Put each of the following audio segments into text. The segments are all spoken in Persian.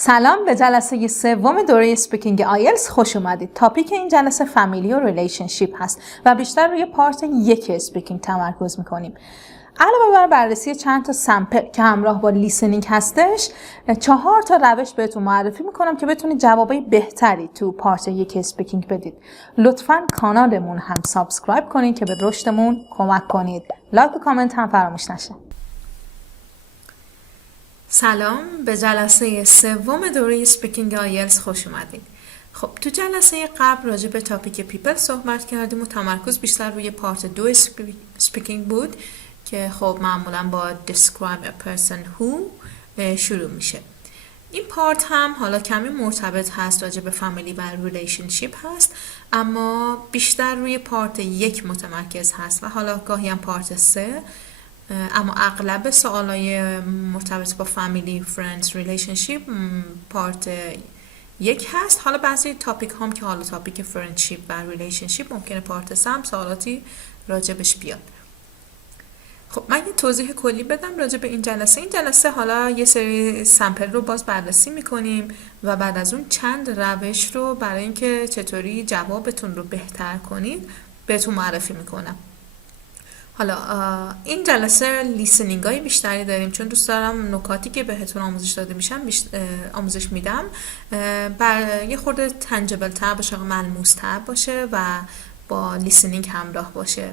سلام، به جلسه سوم دوره اسپیکینگ آیلتس خوش اومدید. تاپیک این جلسه فامیلی و ریلیشنشیپ هست و بیشتر روی پارت 1 اسپیکینگ تمرکز میکنیم. علاوه بر بررسی چند تا سمپل که همراه با لیسنینگ هستش، 4 تا روش بهتون معرفی میکنم که بتونید جوابای بهتری تو پارت 1 اسپیکینگ بدید. لطفاً کانالمون هم سابسکرایب کنید که به رشدمون کمک کنید. لایک و کامنت هم فراموش نشه. سلام، به جلسه سوم دوره اسپیکینگ آیلتس خوش اومدید. خب تو جلسه قبل راجع به تاپیک پیپل صحبت کردیم و تمرکز بیشتر روی پارت 2 اسپیکینگ بود که خب معمولا با describe a person who شروع میشه. این پارت هم حالا کمی مرتبط هست، راجع به فامیلی و ریلیشنشیپ هست، اما بیشتر روی پارت 1 متمرکز هست و حالا گاهی هم پارت 3، اما اغلب سوالای مرتبط با فامیلی، فرندز، ریلیشنشیپ پارت 1 هست. حالا بعضی تاپیک هم که حالا تاپیک فرندشیپ و ریلیشنشیپ ممکنه پارت 3 هم سوالاتی راجبش بیاد. خب من یه توضیح کلی بدم راجع به این جلسه. این جلسه حالا یه سری سمپل رو باز بررسی میکنیم و بعد از اون چند روش رو برای اینکه چطوری جوابتون رو بهتر کنید بهتون معرفی میکنم. حالا این جلسه لیسنینگ های بیشتری داریم چون دوست دارم نکاتی که بهتون آموزش داده میشم آموزش میدم یه خورده تنجبل تر باشه، ملموس تر باشه و با لیسنینگ همراه باشه.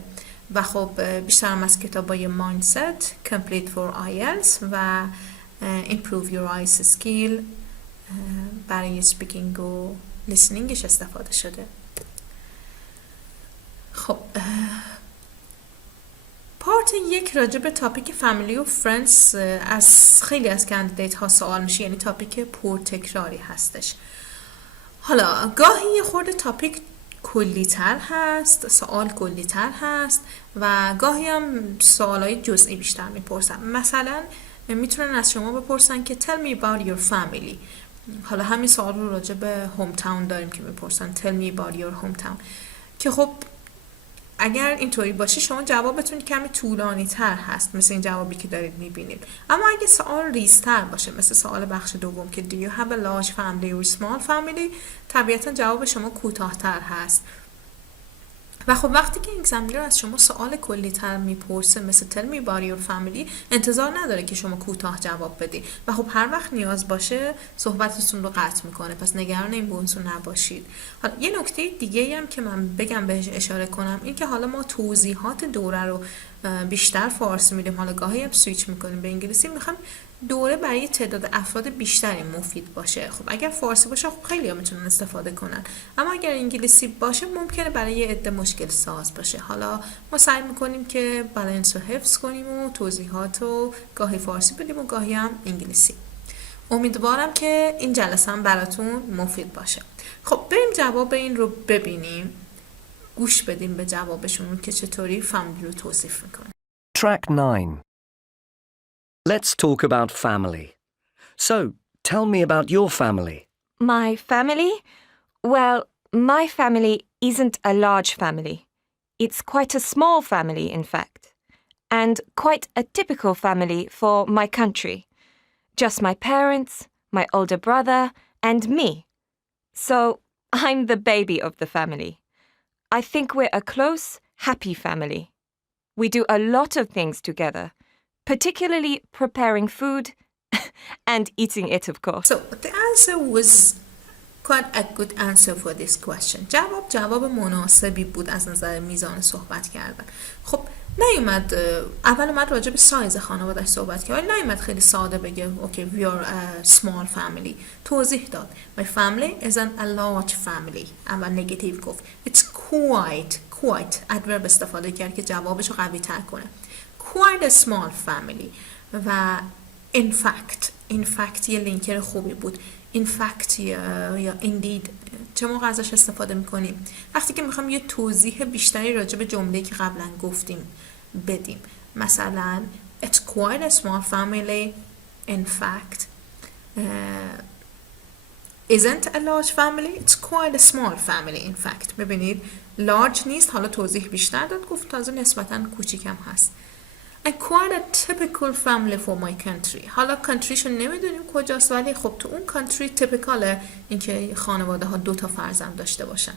و خب بیشترم از کتابای مایندست، Complete for IELTS و Improve Your IELTS Skill برای اسپیکینگ و لیسنینگش استفاده شده. خب پارت 1 راجع به تاپیک فامیلی و فرندز از خیلی از کاندیدیت ها سوال میشه، یعنی تاپیک پرتکراری هستش. حالا گاهی یه خورده تاپیک کلی تر هست، سوال کلی تر هست و گاهی هم سوالای جزئی بیشتر میپرسن. مثلا میتونن از شما بپرسن که tell me about your family. حالا همین سوال رو راجع به هوم تاون داریم که میپرسن tell me about your hometown، که خب اگر اینطوری باشه شما جوابتون کمی طولانی تر هست مثل این جوابی که دارید میبینید. اما اگه سوال ریزتر باشه مثل سوال بخش دوم که do you have a large family or small family، طبیعتا جواب شما کوتاه‌تر هست. و خب وقتی که اگزامینر از شما سوال کلی تر میپرسه مثل tell me about your family، انتظار نداره که شما کوتاه جواب بدید و خب هر وقت نیاز باشه صحبتتون رو قطع میکنه، پس نگران این موضوع نباشید. حالا یه نکته دیگه هم که من بگم بهش اشاره کنم این که حالا ما توضیحات دوره رو بیشتر فارسی میدیم، حالا گاهی هم سویچ میکنیم به انگلیسی. میخوام دوره برای تعداد افراد بیشتری مفید باشه. خب اگر فارسی باشه خب خیلی ها میتونن استفاده کنن، اما اگر انگلیسی باشه ممکنه برای یه عده مشکل ساز باشه. حالا ما سعی میکنیم که بالانس رو حفظ کنیم و توضیحات رو گاهی فارسی بدیم و گاهی هم انگلیسی. امیدوارم که این جلسه هم براتون مفید باشه. خب بریم جواب این رو ببینیم، گوش بدیم به جوابشون که چطوری فامیلی رو توصیف میکنه. Track 9. Let's talk about family. So, tell me about your family. My family? Well, my family isn't a large family. It's quite a small family, in fact. And quite a typical family for my country. Just my parents, my older brother, and me. So, I'm the baby of the family. I think we're a close, happy family. We do a lot of things together, particularly preparing food and eating it, of course. So the answer was quite a good answer for this question. جواب مناسبی بود از نظر میزان صحبت کردن. خب نیومد اول اومد راجع به سایز خانواده‌اش صحبت کرد، ولی نیومد خیلی ساده بگه okay we are a small family. توضیح داد my family isn't a large family. اول نگاتیو گفت it's quite ادورب استفاده کرد که جوابش رو قوی تر کنه. quite a small family. و in fact یه لینکر خوبی بود. in fact یا indeed چه موقع ازش استفاده میکنیم؟ وقتی که میخوام یه توضیح بیشتری راجع به جمله‌ای که قبلا گفتیم بدیم. مثلا it's quite a small family. in fact isn't a large family. It's quite a small family in fact. ببینید large نیست، حالا توضیح بیشتر داد، گفت تازه نسبتاً کوچیکم هست. I quite a typical family for my country. حالا کانتریشو نمیدونیم کجاست، ولی خب تو اون کانتری تیپیکاله اینکه خانواده ها 2 تا فرزند داشته باشن.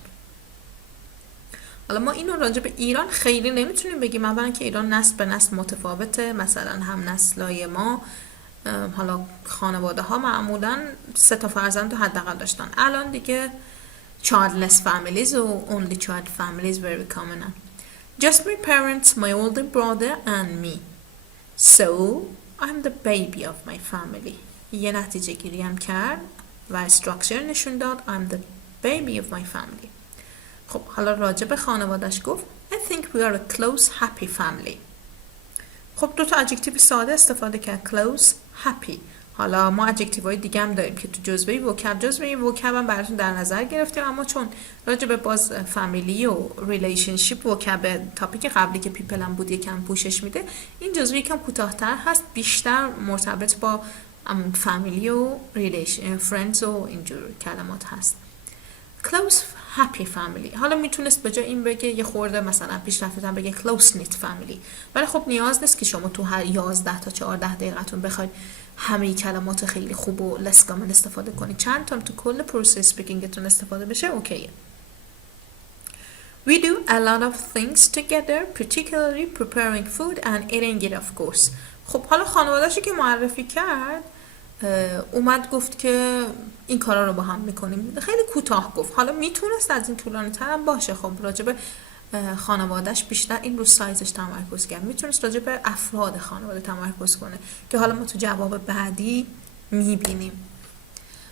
حالا ما اینو راجع به ایران خیلی نمیتونیم بگیم، اولا که ایران نسل به نسل متفاوته، مثلا هم نسلای ما حالا خانواده ها معمولا 3 تا فرزند رو حداقل داشتن. الان دیگه childless families و only child families very common. Just my parents, my older brother and me. So I'm the baby of my family. یه نتیجه گیری هم کرد و استراکچر نشون داد I'm the baby of my family. خب حالا راجع به خانوادش گفت I think we are a close happy family. خب 2 تا ادجکتیو ساده استفاده کرد close happy. حالا ما ادجکتیو های دیگه هم داریم که تو جزوه وکب هم براتون در نظر گرفتیم، اما چون راجع به باز فامیلی و ریلیشنشیپ وکب تاپیک قبلی که پیپل هم بود یکم پوشش میده، این جزوه یکم کوتاه‌تر هست، بیشتر مرتبط با فامیلی و ریلیشن فرندز و اینجور کلمات هست. close happy family. حالا میتونست به جای این بگه یه خورده مثلا پیش رفتم بگه close knit family، ولی خب نیاز نیست که شما تو هر 11 تا 14 دقیقتون بخواید همه کلمات خیلی خوب و less common استفاده کنید. چند تا تو کل پروسس اسپیکینگتون استفاده بشه اوکیه. We do a lot of things together, particularly preparing food and eating it of course. خب حالا خانواده‌شو که معرفی کرد اومد گفت که این کارا رو با هم میکنیم، خیلی کوتاه گفت. حالا میتونست از این طولانی تر هم باشه. خب راجب خانوادهش بیشتر این رو سایزش تمرکز کرد، میتونست راجب افراد خانواده تمرکز کنه که حالا ما تو جواب بعدی میبینیم.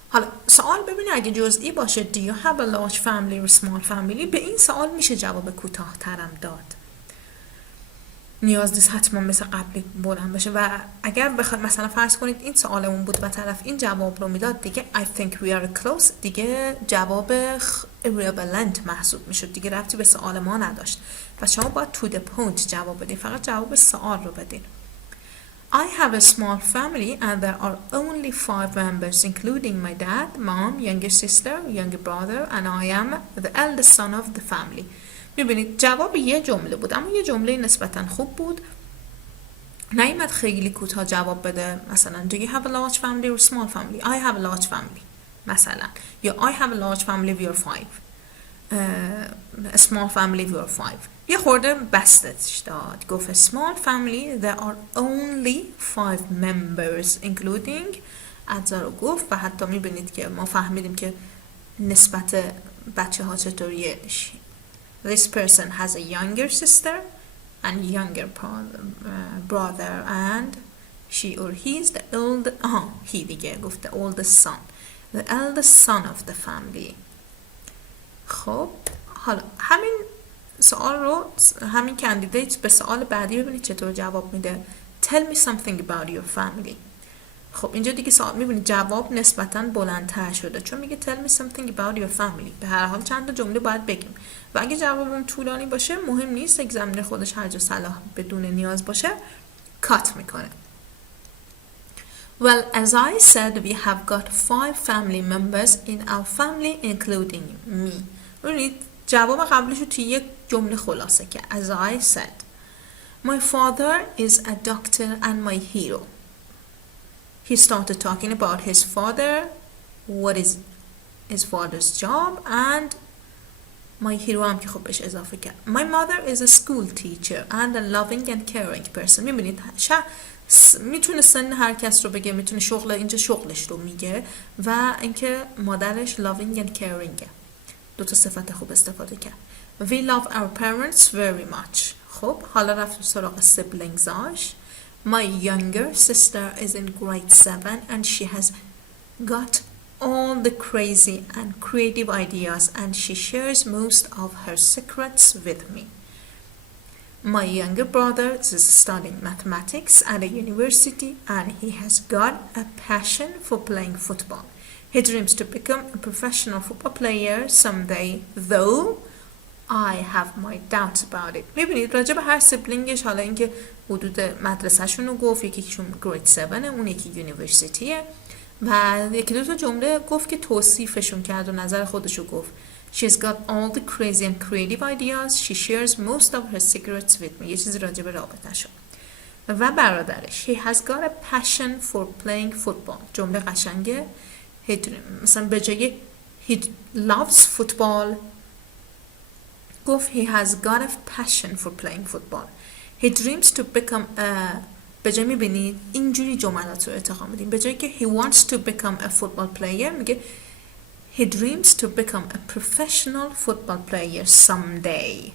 حالا سوال ببینید اگه جزئی باشه Do you have a large family or small family؟ به این سوال میشه جواب کوتاه ترم داد، نیاز نیست حتما مثل قبلی بلند بشه. و اگر بخواید مثلا فرض کنید این سوالمون بود و طرف این جواب رو میداد، دیگه I think we are close دیگه جواب irrelevant محسوب میشد، دیگه ربطی به سوال ما نداشت و شما باید to the point جواب بدین، فقط جواب سوال رو بدین. I have a small family and there are only 5 members including my dad, mom, younger sister, younger brother and I am the eldest son of the family. میبینید جواب یه جمله بود، اما یه جمله نسبتا خوب بود، نیامد خیلی کوتاه جواب بده. مثلا Do you have a large family or small family؟ I have a large family مثلا، یا I have a large family we are 5. A small family we are 5. یه خورده بستش داد، گفت small family there are only 5 members including اجزا رو گفت و حتی میبینید که ما فهمیدیم که نسبت بچه ها چطوریه. This person has a younger sister and younger brother and she or he is the old he دیگه گفت the oldest son, the eldest son of the family. خب حالا همین سوال رو همین کاندیدیت به سوال بعدی ببینید چطور جواب میده. Tell me something about your family. خب اینجا دیگه سوال میبینید جواب نسبتاً بلندتر شده چون میگه tell me something about your family. به هر حال چند تا جمله باید بگیم و اگه جوابمون طولانی باشه مهم نیست، اگزامینر خودش هر جا صلاح بدون نیاز باشه کات میکنه. Well, as I said, we have got 5 family members in our family including me. ببینید جواب قبلش رو توی یک جمله خلاصه که as I said. My father is a doctor and my hero. He started talking about his father, what is his father's job, and my hero هم که خب بهش اضافه کرد. My mother is a school teacher and a loving and caring person. میبینید میتونه سن هر کس رو بگه، میتونه شغل اینجا شغلش رو میگه و اینکه مادرش loving and caring. 2 تا صفت خوب استفاده کرد. We love our parents very much. خب حالا رفتیم سراغ siblingsاش. My younger sister is in grade 7 and she has got all the crazy and creative ideas and she shares most of her secrets with me. My younger brother is studying mathematics at a university and he has got a passion for playing football. He dreams to become a professional football player someday, though I have my doubts about it. میبینید راجع به هر سیبلینگش حالا اینکه حدود مدرسه‌شون رو گفت، یکیشون گرید 7 اون یکی یونیورسیتیه و یکی 2 تا جمله گفت که توصیفشون کرد و نظر خودشو گفت. She's got all the crazy and creative ideas. She shares most of her secrets with me. یه چیزی راجع به رابطه‌شون. و برادرش. He has got a passion for playing football. جمله قشنگه. مثلا به جای he loves football گفت he has got a passion for playing football. He dreams to become a به جای میبینید اینجوری جملات رو ارتقا میدیم. به جایی که he wants to become a football player میگه he dreams to become a professional football player someday.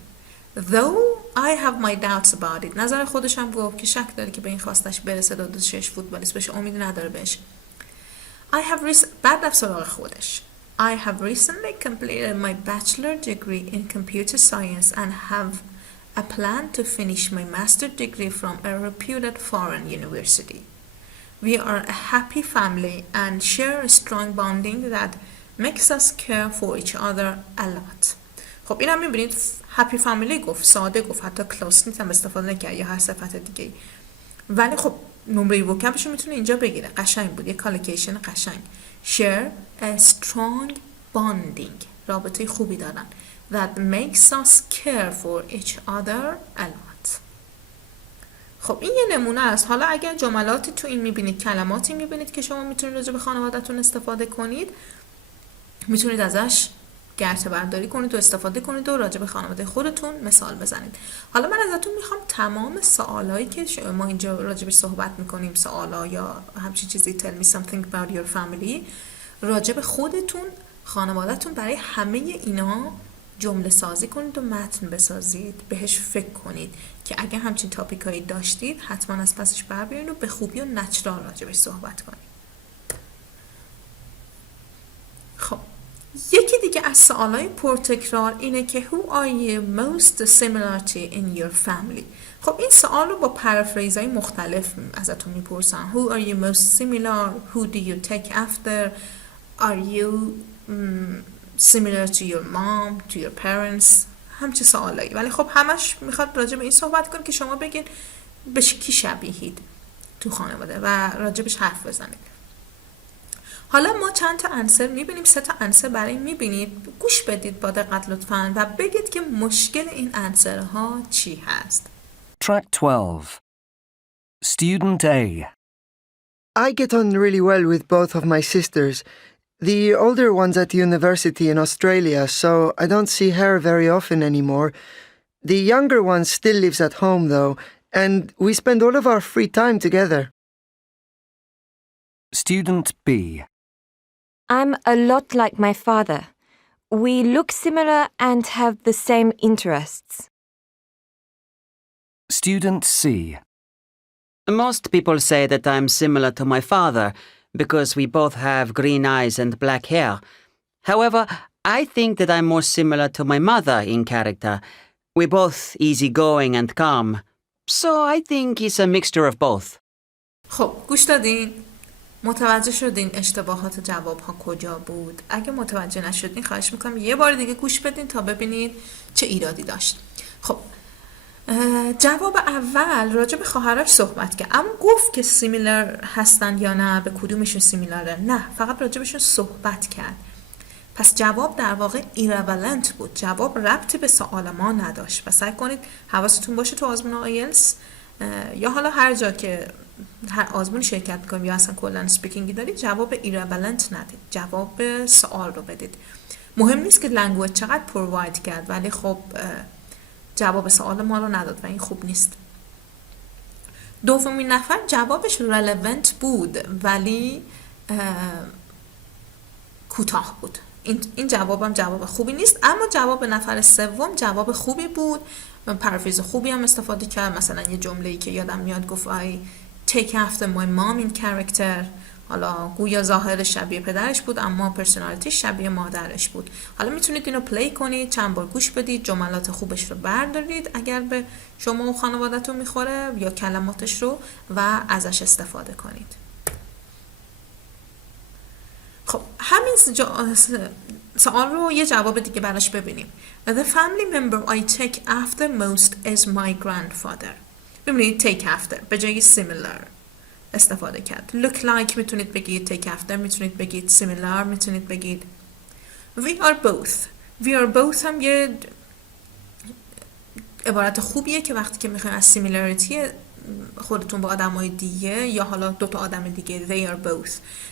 Though I have my doubts about it. نظر خودش هم گفت که شک داره که به این خواستش برسه داداشش فوتبالیست بشه. امید نداره بهش. بعد رفت سراغ خودش. I have recently completed my bachelor degree in computer science and have a plan to finish my master degree from a reputed foreign university. We are a happy family and share a strong bonding that makes us care for each other a lot. خب این هم میبینید happy family گفت، ساده گفت، حتی close نیست هم استفاده نکرد یا هر صفت دیگه. ولی خب نمره وکبش میتونه اینجا بگیره. قشنگ بود، یک کالوکیشن قشنگ. share a strong bonding، رابطه خوبی دارن. that makes us care for each other a lot. خب این یه نمونه است. حالا اگر جملاتی تو این میبینید، کلماتی میبینید که شما میتونید راجع به خانواده‌تون استفاده کنید، میتونید ازش گرته برداری کنید و استفاده کنید و راجع به خانواده خودتون مثال بزنید. حالا من ازتون میخوام تمام سوالایی که ما اینجا راجع به صحبت میکنیم، سوالا یا همچین چیزی tell me something about your family، راجع به خودتون، خانواده‌تون، برای همه اینا جمله سازی کنید و متن بسازید. بهش فکر کنید که اگه همچین تاپیکایی داشتید حتما از پسش بر بیارید و به خوبی و نچرال راجبش صحبت کنید. خب یکی دیگه از سوالای پرتکرار اینه که who are you most similar to in your family. خب این سوال رو با پرافریزهای مختلف ازتون میپرسن. who are you most similar, who do you take after, are you similar to your mom, to your parents، همچه سوالایی. ولی خب همش میخواد راجع به این صحبت کنه که شما بگین به کی شبیهید تو خانواده و راجبش حرف بزنید. حالا ما چند تا انسر میبینیم، 3 تا انسر برای میبینید. گوش بدید با دقت لطفاً و بگید که مشکل این انسرها چی هست. Track 12. Student A. I get on really well with both of my sisters. The older one's at university in Australia, so I don't see her very often anymore. The younger one still lives at home, though, and we spend all of our free time together. Student B. I'm a lot like my father. We look similar and have the same interests. Student C. Most people say that I'm similar to my father because we both have green eyes and black hair. However, I think that I'm more similar to my mother in character. We're both easygoing and calm. So I think it's a mixture of both. خب گوش دادین؟ متوجه شدین اشتباهات جواب ها کجا بود؟ اگه متوجه نشدین خواهش میکنم یه بار دیگه گوش بدین تا ببینید چه ایرادی داشت. خب جواب اول راجع به خواهرش صحبت کرد، اما گفت که سیمیلر هستن یا نه، به کدومشون سیمیلره؟ نه، فقط راجع بهشون صحبت کرد. پس جواب در واقع ایرولنت بود، جواب ربطی به سوال ما نداشت. و سعی کنید حواستون باشه تو آزمون آیلتس یا حالا هر جا که هر آزمونی شرکت میکنیم یا اصلا کلا اسپیکینگی دارید، جواب ایرولنت ندید، جواب سوال رو بدید. مهم نیست که لنگویج چقدر پروواید کرد، ولی خب جواب سوال ما رو نداد و این خوب نیست. دومین نفر جوابش relevant بود ولی کوتاه بود. این جوابم جواب خوبی نیست، اما جواب نفر سوم جواب خوبی بود. پرافریز خوبی هم استفاده کرد. مثلا یه جمله‌ای که یادم میاد گفت I take after my mom in character. حالا گویا ظاهر شبیه پدرش بود اما پرسونالیتی شبیه مادرش بود. حالا میتونید اینو پلی کنید، چند بار گوش بدید، جملات خوبش رو بردارید اگر به شما و خانواده‌تون میخوره یا کلماتش رو و ازش استفاده کنید. خب همین سوال رو یه جواب دیگه براش ببینیم. The family member I take after most is my grandfather. ببینید take after به جای similar استفاده کرد. look like میتونید بگید take after، میتونید بگید similar، میتونید بگید we are both هم یه عبارت خوبیه که وقتی که میخوایم از similarity خودتون با آدمای دیگه یا حالا دوتا آدم دیگه they are both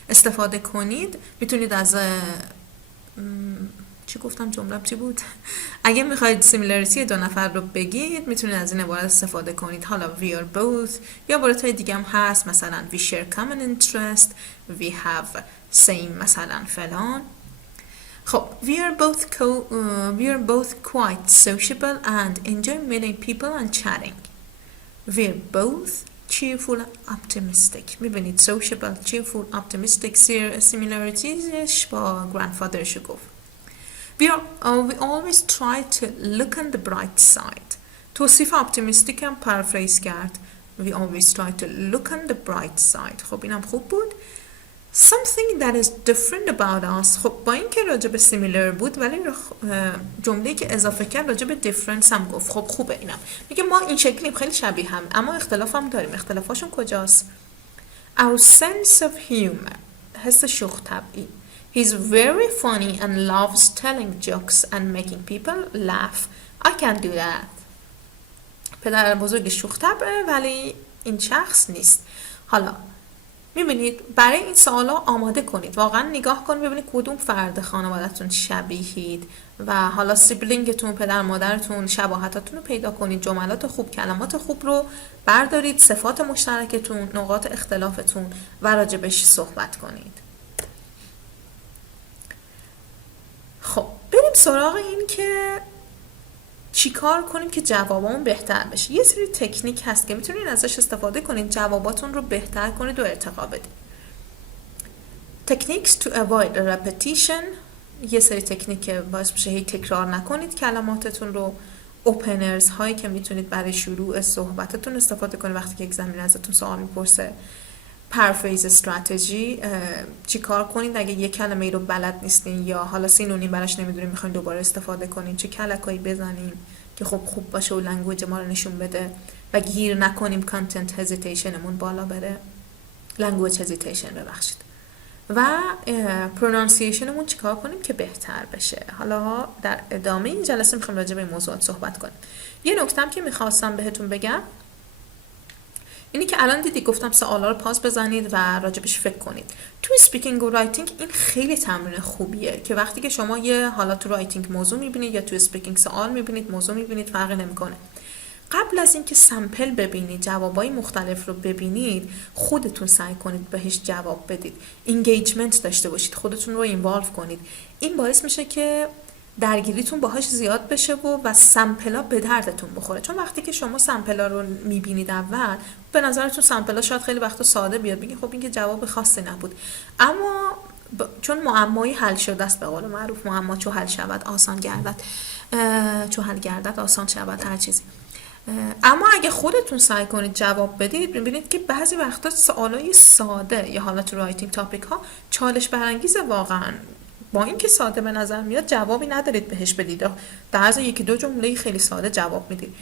استفاده کنید، میتونید از چی گفتم جمله‌ام چی بود؟ اگه میخواید سیمیلاریتی دو نفر رو بگید میتونید از این عبارت استفاده کنید. حالا we are both یا عبارت‌های دیگه هم هست، مثلا we share common interest, we have same مثلا فلان. خب we are both quite sociable and enjoy meeting people and chatting. We are both cheerful and optimistic. میبینید sociable, cheerful, optimistic similarities با grandfatherش گفت. We always try to look on the bright side. توصیف optimistic هم پرافریز کرد. We always try to look on the bright side. خب اینم خوب بود. Something that is different about us. خب با این که راجع به similar بود ولی جمله‌ای که اضافه کرد راجع به difference هم گفت. خب خوبه اینم. میگه ما این شکلیم، خیلی شبیه هم، اما اختلاف هم داریم. اختلافاشون کجاست؟ Our sense of humor. حس شوخ طبعی. He's very funny and loves telling jokes and making people laugh. I can't do that. پدر بزرگ شوخ طبعه ولی این شخص نیست. حالا میبینید برای این سوالا آماده کنید، واقعا نگاه کنید ببینید کدوم فرد خانواده‌تون شبیهید و حالا سیبلینگتون، پدر مادرتون، شباهتاتون رو پیدا کنید، جملات خوب، کلمات خوب رو بردارید، صفات مشترکتون، نقاط اختلافتون و راجبش صحبت کنید. خب بریم سراغ این که چیکار کنیم که جوابمون بهتر بشه. یه سری تکنیک هست که میتونید ازش استفاده کنید جواباتون رو بهتر کنید و ارتقا بدید. Techniques to avoid repetition. یه سری تکنیک که باعث بشه هی تکرار نکنید کلماتتون رو. اوپنرز هایی که میتونید برای شروع صحبتتون استفاده کنید وقتی که اگزمینر ازتون سوال میپرسه. پرفریز استراتژی، چی کار کنید اگه یک کلمه ای رو بلد نیستین یا حالا سینونیم براش نمیدونین میخواین دوباره استفاده کنین، چه کلکایی بزنین که خب خوب باشه و لنگویج ما رو نشون بده و گیر نکنیم کانتنت هزیتیشنمون بالا بره، لنگویج هزیتیشن ببخشید، و پرونانسیشنمون چیکار کنیم که بهتر بشه. حالا در ادامه این جلسه میخوام راجع به این موضوعات صحبت کنیم. یه نکته‌ام که میخواستم بهتون بگم اینی که الان دیدی گفتم سوالا رو پاس بزنید و راجبش فکر کنید. تو اسپیکینگ و رایتینگ این خیلی تمرین خوبیه که وقتی که شما یه حالا تو رایتینگ موضوع میبینید یا تو اسپیکینگ سوال میبینید، موضوع میبینید، فرقی نمیکنه. قبل از اینکه سمپل ببینید، جوابای مختلف رو ببینید، خودتون سعی کنید بهش جواب بدید. اینگیجمنت داشته باشید، خودتون رو اینوالو کنید. این باعث میشه که درگیریتون باهاش زیاد بشه و سمپلا به دردتون بخوره. چون وقتی که شما سمپلا رو میبینید اول، به نظرتون سمپلا شاید خیلی وقتا ساده بیاد، بگید خب این که جواب خاصی نبود، اما چون معمایی حل شده است، به قول معروف معما چو حل شود آسان گردد، چو حل گردد آسان شود هر چیزی. اما اگه خودتون سعی کنید جواب بدید، میبینید که بعضی وقتا سوالای ساده یا حالا تو رایتینگ تاپیک ها چالش برانگیزه واقعا، با اینکه ساده به نظر میاد جوابی ندارید بهش بدید، در از یکی دو جمله خیلی ساده جواب میدید.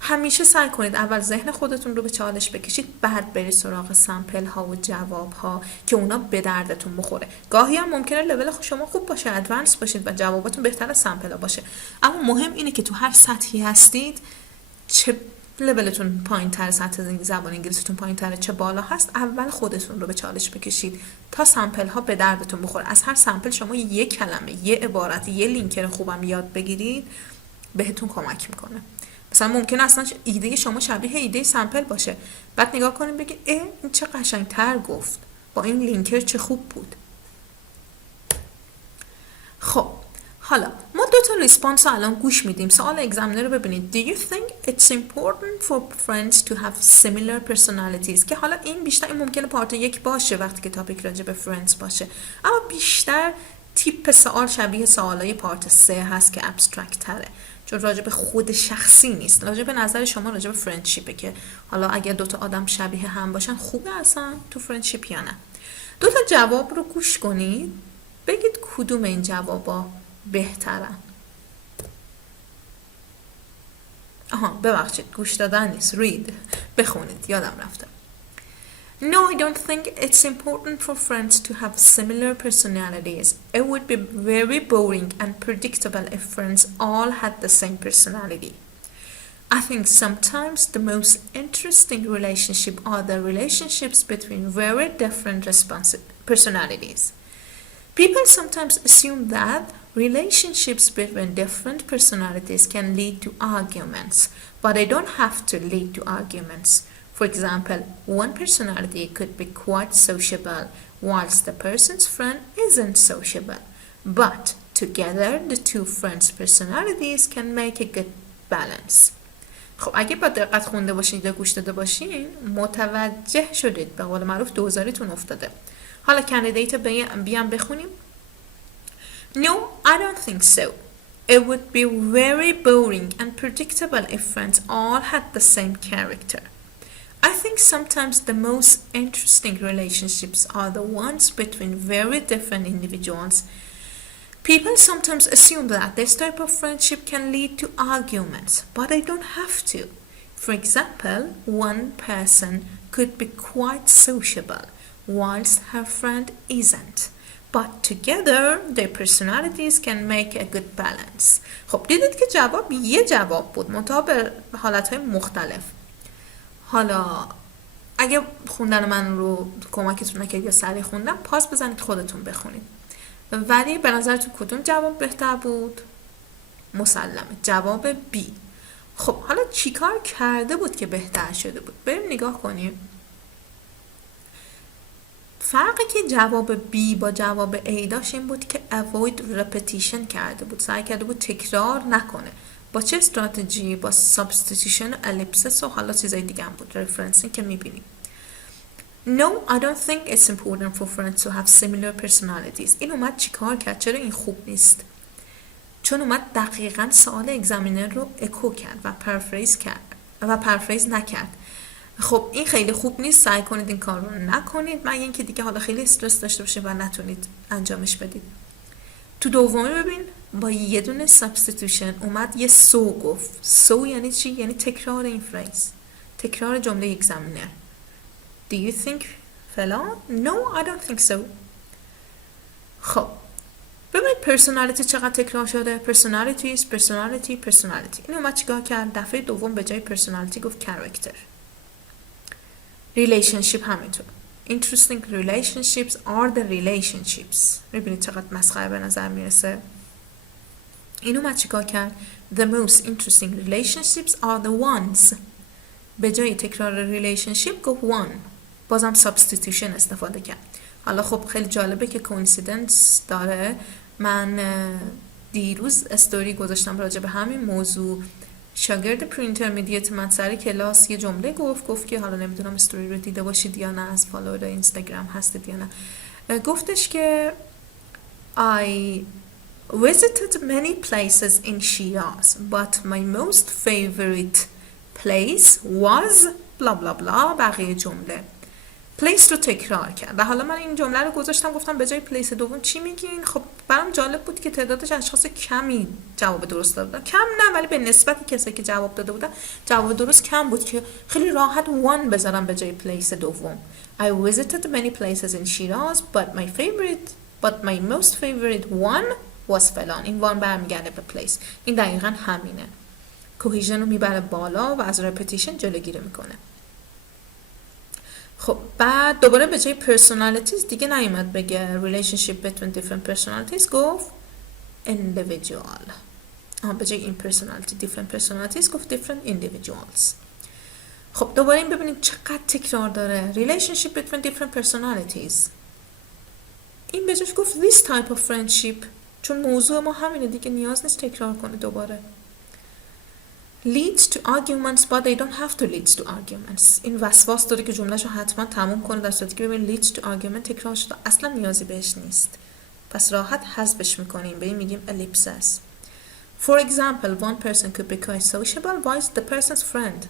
همیشه سعی کنید اول ذهن خودتون رو به چالش بکشید، بعد برید سراغ سمپل ها و جواب ها که اونا به دردتون بخوره. گاهی هم ممکنه لول شما خوب باشه، ادوانس باشید و جواباتون بهتر از سمپل ها باشه، اما مهم اینه که تو هر سطحی هستید، چه لولتون پایین تر، سطح زبان انگلیسیتون پایین تره چه بالا هست، اول خودتون رو به چالش بکشید تا سمپل ها به دردتون بخوره. از هر سمپل شما یک کلمه، یه عبارت، یه لینکر خوبم یاد بگیرید، بهتون کمک میکنه. مثلا ممکنه اصلا ایده شما شبیه ایده سمپل باشه، بعد نگاه کنید بگید این چه قشنگتر گفت، با این لینکر چه خوب بود. خب حالا ما دو تا ریسپانس رو الان گوش میدیم. سوال اگزمینر رو ببینید. Do you think it's important for friends to have similar personalities؟ که حالا این بیشتر این ممکنه پارت یک باشه وقتی که تاپیک راجع به فرندز باشه، اما بیشتر تیپ سوال شبیه سوالای پارت 3 هست که ابسترکت تره، چون راجع به خود شخصی نیست، راجع به نظر شما راجع به فرندشیپه که حالا اگه دو تا آدم شبیه هم باشن خوبه اصلا تو فرندشیپ یا نه. دو تا جواب رو گوش کنید، بگید کدوم این جوابا بهترن. ببخشید گوش دادن نیست، read، بخونید، یادم رفته. No, I don't think it's important for friends to have similar personalities. It would be very boring and predictable if friends all had the same personality. I think sometimes the most interesting relationship are the relationships between very different personalities. People sometimes assume that relationships between different personalities can lead to arguments, but they don't have to lead to arguments. For example, one personality could be quite sociable, whilst the person's friend isn't sociable. But together, the two friends' personalities can make a good balance. خب اگه با دقت خونده باشین یا گوش داده باشین متوجه شدید، به قول معروف دوزاریتون افتاده. حالا کندیدیت بیان بخونیم. No, I don't think so. It would be very boring and predictable if friends all had the same character. I think sometimes the most interesting relationships are the ones between very different individuals. People sometimes assume that this type of friendship can lead to arguments, but they don't have to. For example, one person could be quite sociable, whilst her friend isn't. But together, their personalities can make a good balance. خب دیدید که جواب یه جواب بود منتها به حالتهای مختلف. حالا اگه خوندن من رو کمکتون نکرد یا سریع خوندم پاس بزنید خودتون بخونید. ولی به نظرتون کدوم جواب بهتر بود؟ مسلمه جواب B. خب حالا چیکار کرده بود که بهتر شده بود؟ بریم نگاه کنیم. فرقی که جواب B با جواب A داشت این بود که avoid repetition کرده بود، سعی کرده بود تکرار نکنه. با چه استراتژی؟ با substitution و ellipsis و حالا چیزای دیگه هم بود، referencing که میبینیم. No, I don't think it's important for friends to have similar personalities. این اومد چیکار کرد؟ چرا این خوب نیست؟ چون اومد دقیقاً سوال اگزامینر رو اکو کرد و پرفریز نکرد. خب این خیلی خوب نیست، سعی کنید این کار رو نکنید مگر اینکه دیگه حالا خیلی استرس داشته باشید و نتونید انجامش بدید. تو دومی ببین با یه دونه سابستیتوشن اومد یه سو گفت. سو یعنی چی؟ یعنی تکرار این فریز، تکرار جمله اگزامینر. Do you think فلان؟ No, I don't think so. خب ببینید پرسونالیتی چقدر تکرار شده. personalities. این اومد چیکار کرد؟ دفعه دوم به جای پرسونالیتی گفت character. relationship همینطور. interesting relationships are the relationships. ببینید چقدر مسخره به نظر میرسه. این اومد چیکار کرد؟ the most interesting relationships are the ones. به جای تکرار relationship گفت one. بازم substitution استفاده کرد. حالا خب خیلی جالبه که کوینسیدنس داره. من دیروز استوری گذاشتم راجع به همین موضوع. شاگرد پرینترمدیت من سر کلاس یه جمله گفت که حالا نمیدونم استوری رو دیده باشید یا نه، از فالوور اینستاگرام هستید یا نه. گفتش که I visited many places in Shiraz but my most favorite place was bla bla bla. بقیه جمله پلیس رو تکرار کرد و حالا من این جمله رو گذاشتم گفتم به جای پلیس دوم چی میگین؟ خب برام جالب بود که تعدادش اشخاص کمی جواب درست داده بودن. کم نه ولی به نسبت کسایی که جواب داده بودن جواب درست کم بود که خیلی راحت one بذارم به جای پلیس دوم. I visited many places in Shiraz but my most favorite one was فلان. این one برمیگرده به پلیس. این دقیقاً همینه. کوهیژن رو میبره بالا و از رپتیشن جلوگیری میکنه. خب بعد دوباره به جای personalities دیگه نیومد بگه relationship between different personalities، گفت individual. به جای این personality different personalities گفت different individuals. خب دوباره این ببینید چقدر تکرار داره. relationship between different personalities. این به جاش گفت this type of friendship، چون موضوع ما همینه دیگه نیاز نیست تکرار کنه دوباره. leads to arguments but they don't have to lead to arguments. این وسواس داره که جملهشو حتما تموم کنه در صورتی که ببین leads to argument تکرار شده اصلا نیازی بهش نیست، پس راحت حذفش میکنیم، به این میگیم ellipses. For example, one person could be quite sociable whilst the person's friend.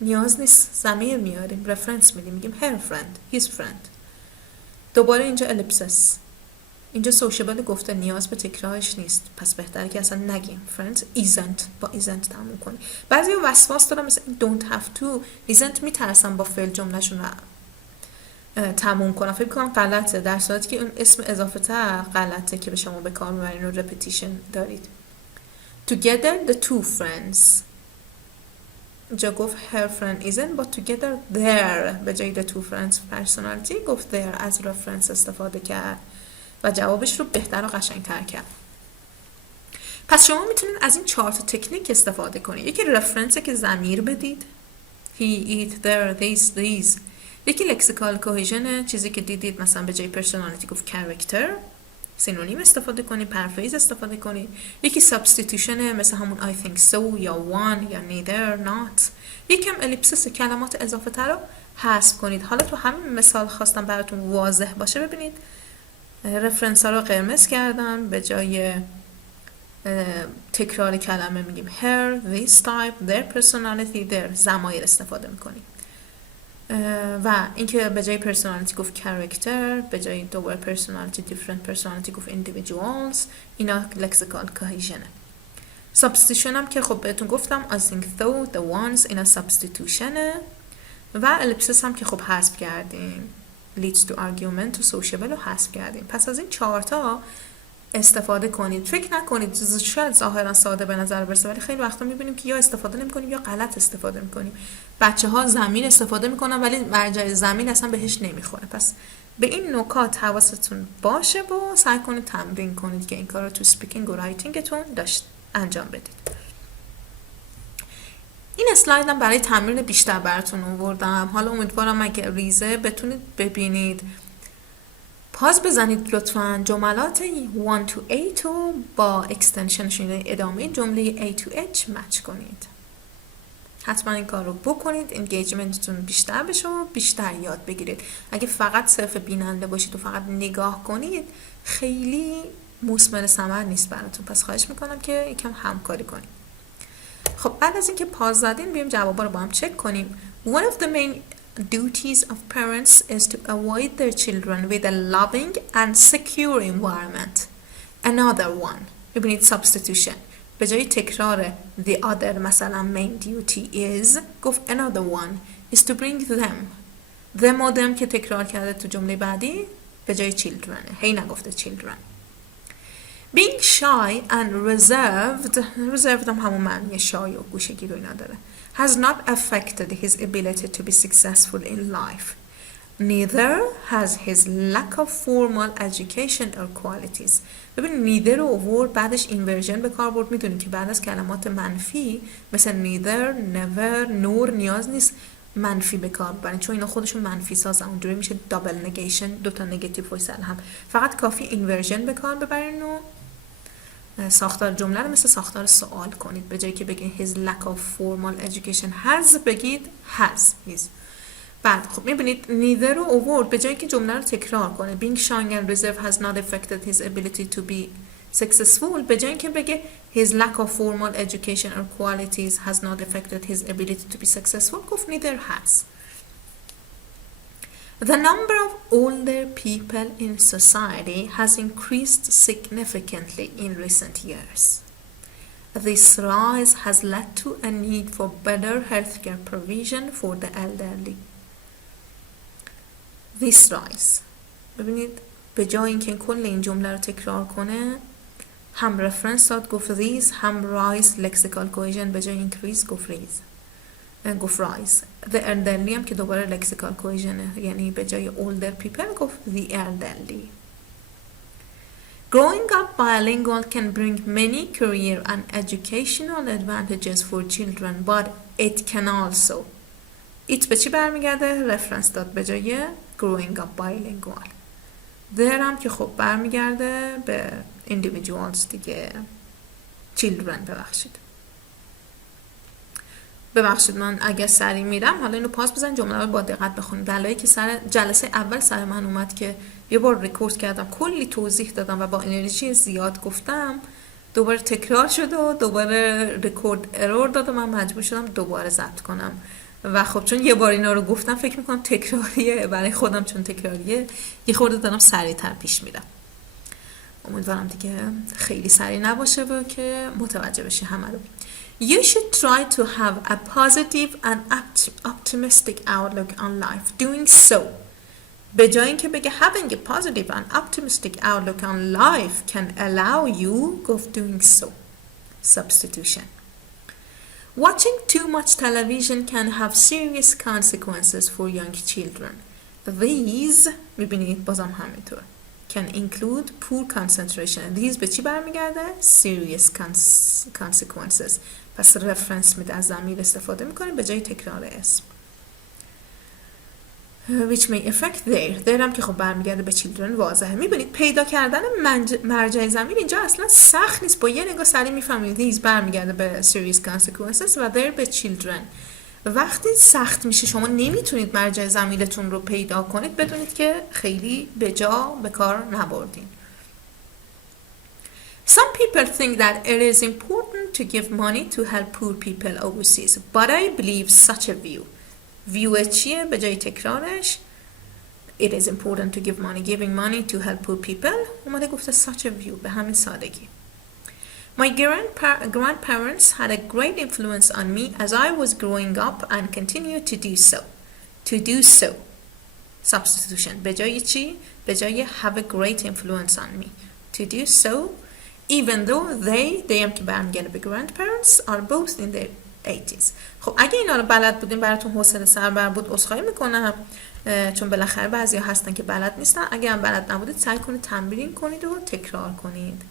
نیاز نیست ضمیر میاریم، reference میگیم her friend, his friend. دوباره اینجا ellipses. اینجا سوشیبل گفته نیاز به تکرارش نیست، پس بهتره که اصلا نگیم friends isn't، با isn't تموم کنیم. بعضی وسواس دارم مثل don't have to isn't میترسم با فعل جملهشون رو تموم کنم، فکر کنم غلطه، در صورتی که اون اسم اضافه تر غلطه که به شما به کار میبرین و repetition دارید. Together the two friends. جا گفت her friend isn't but together their به جای the two friends personality گفت their از reference استفاده کرد و جوابش رو بهتر و قشنگتر کرد. پس شما میتونید از این 4 تا تکنیک استفاده کنید. یکی رفرنسه که ضمیر بدید he, it, their, these. یکی لکسیکال کوهیژن، چیزی که دیدید مثلا به جای personality گفت character، سینونیم استفاده کنید، پرفریز استفاده کنید. یکی سابستیتوشن مثل همون I think so یا one یا neither not. یکم الیپسیس، کلمات اضافه تر رو حذف کنید. حالا تو همین مثال خواستم براتون واضح باشه. ببینید رفرنس ها رو قرمز کردم، به جای تکرار کلمه میگیم her, this type, their personality, their ضمایر استفاده میکنیم. و اینکه به جای personality گفت character، به جای دوباره personality different personality گفت individuals، اینا lexical cohesion. substitution هم که خب بهتون گفتم I think though, the ones، اینا substitution. و ellipsis هم که خب حذف کردیم leads to argument to sociable رو حذف کردیم. پس از این 4 تا استفاده کنید. فکر نکنید شاید ظاهرا ساده به نظر برسه ولی خیلی وقتا میبینیم که یا استفاده نمی‌کنیم یا غلط استفاده می‌کنیم. بچه‌ها زمین استفاده می‌کنن ولی مرجع زمین اصلا بهش نمیخوره. پس به این نکات حواستون باشه و سعی کنید تمرین کنید که این کار رو تو اسپیکینگ و رایتینگتون انجام بدید. این اسلایدم برای تمرین بیشتر براتون آوردم. حالا امیدوارم اگه ریزه بتونید ببینید. پاز بزنید لطفاً. جملات 1 to 8 رو با اکستنشنشون ادامه جمله A to H مچ کنید. حتما این کار رو بکنید، انگیجمنتتون بیشتر بشه و بیشتر یاد بگیرید. اگه فقط صرف بیننده باشید و فقط نگاه کنید خیلی مثمر ثمر نیست براتون. پس خواهش میکنم که یکم همکاری کنید. خب بعد از اینکه پاز زدین بیایم جوابا رو با هم چک کنیم. One of the main duties of parents is to avoid their children with a loving and secure environment. Another one. ببینید substitution. به جای تکرار the other مثلا main duty is گفت another one is to bring them و them که تکرار کرده تو جمله بعدی به جای children. هی نگفته children. Being shy and reserved هم همون معنی شای و گوشگیر و اینا داره. Has not affected his ability to be successful in life. Neither has his lack of formal education or qualities. ببین neither رو آورد بعدش inversion به کار برد. میدونیم که بعد از کلمات منفی مثل neither, never, nor نیاز نیست منفی به کار ببرین چون اینا خودشون منفی سازن. اونجوری میشه double negation، دوتا نگاتیو وایس هم. فقط کافی inversion به کار ببرین و ساختار جمله رو مثل ساختار سوال کنید. به جایی که بگید his lack of formal education has بگید has his. بعد خب میبینید neither رو آورد به جایی که جمله رو تکرار کنه. being shy and reserved has not affected his ability to be successful به جایی که بگه his lack of formal education or qualities has not affected his ability to be successful گفت neither has. The number of older people in society has increased significantly in recent years. This rise has led to a need for better healthcare provision for the elderly. This rise. ببینید به جای اینکه کل این جمله رو تکرار کنه هم رفرنس داد گفت these، هم rise lexical cohesion به جای increase گفت rise. The elderly هم که دوباره lexical cohesion یعنی به جای older people گفت the elderly. Growing up bilingual can bring many career and educational advantages for children but it can also. it به چی برمیگرده؟ رفرنس داد به جای growing up bilingual. there هم که خب برمیگرده به individuals دیگه. children ببخشید من اگر سری میرم حالا اینو پاس بزن جمله رو با دقت بخونید. دلایلی که سر جلسه اول سر من اومد که یه بار ریکورد کردم کلی توضیح دادم و با انرژی زیاد گفتم دوباره تکرار شد و دوباره ریکورد ارور داد و من مجبور شدم دوباره ضبط کنم و خب چون یه بار اینا رو گفتم فکر میکنم تکراریه برای خودم چون تکراریه یه خورده دارم سریعتر پیش میرم. امیدوارم دیگه خیلی سریع نباشه و که متوجه بشی همه رو. You should try to have a positive and optimistic outlook on life. Doing so. به جای اینکه بگه having a positive and optimistic outlook on life can allow you of doing so. Substitution. Watching too much television can have serious consequences for young children. These میبینید بازم همینطور can include poor concentration. These به چی برمیگرده؟ Serious consequences. پس reference میده، از ضمیر استفاده میکنیم به جای تکرار اسم. which may affect their هم که خب برمیگرده به children واضحه. میبینید پیدا کردن مرجع ضمیر اینجا اصلا سخت نیست، با یه نگاه سریع میفهمید these برمیگرده به serious consequences و their به children. وقتی سخت میشه شما نمیتونید مرجع ضمیرتون رو پیدا کنید، بدونید که خیلی به جا به کار نبردین. Some people think that it is important to give money to help poor people overseas, but I believe such a view. view چیه؟ به جای تکرارش it is important to give money, giving money to help poor people اومده گفته such a view به همین سادگی. My grandparents had a great influence on me as I was growing up and continue to do so. To do so. Substitution. به جای چی؟ به جای have a great influence on me. To do so, even though they هم که برمیگرده به grandparents are both in their 80s. خب اگه اینا رو بلد بودین براتون حوصله سربر بود، عذرخواهی میکنم، چون بالاخره بعضیا هستن که بلد نیستن. اگه هم بلد نبودید سعی کنید تمرین کنید و تکرار کنید.